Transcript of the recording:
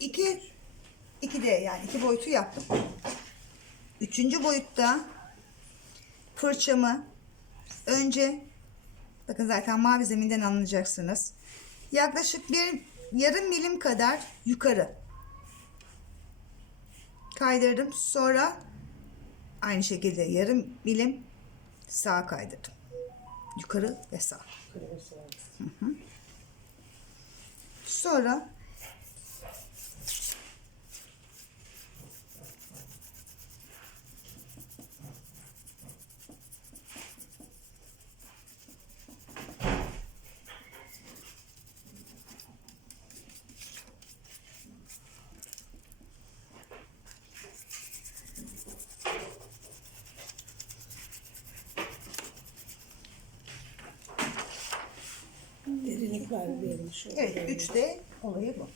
İki, iki de yani iki boyutu yaptım. Üçüncü boyutta fırçamı önce bakın zaten mavi zeminden anlayacaksınız. Yaklaşık bir yarım milim kadar yukarı kaydırdım. Sonra aynı şekilde yarım milim sağa kaydırdım. Yukarı ve sağ. Sonra Derinlik var şu. evet üçte olayı bu.